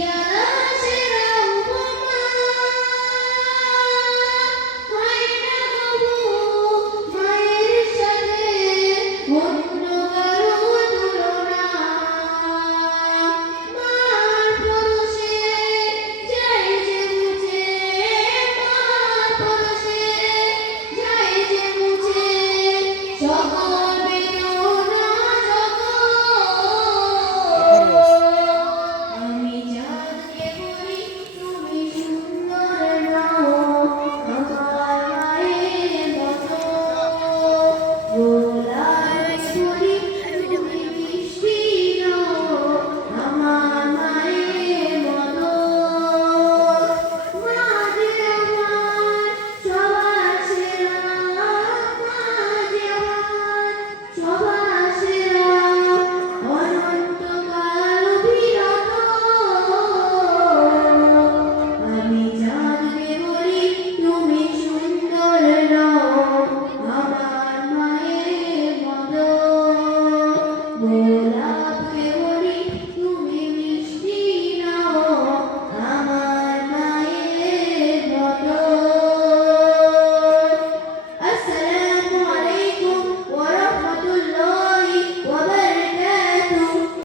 Yeah.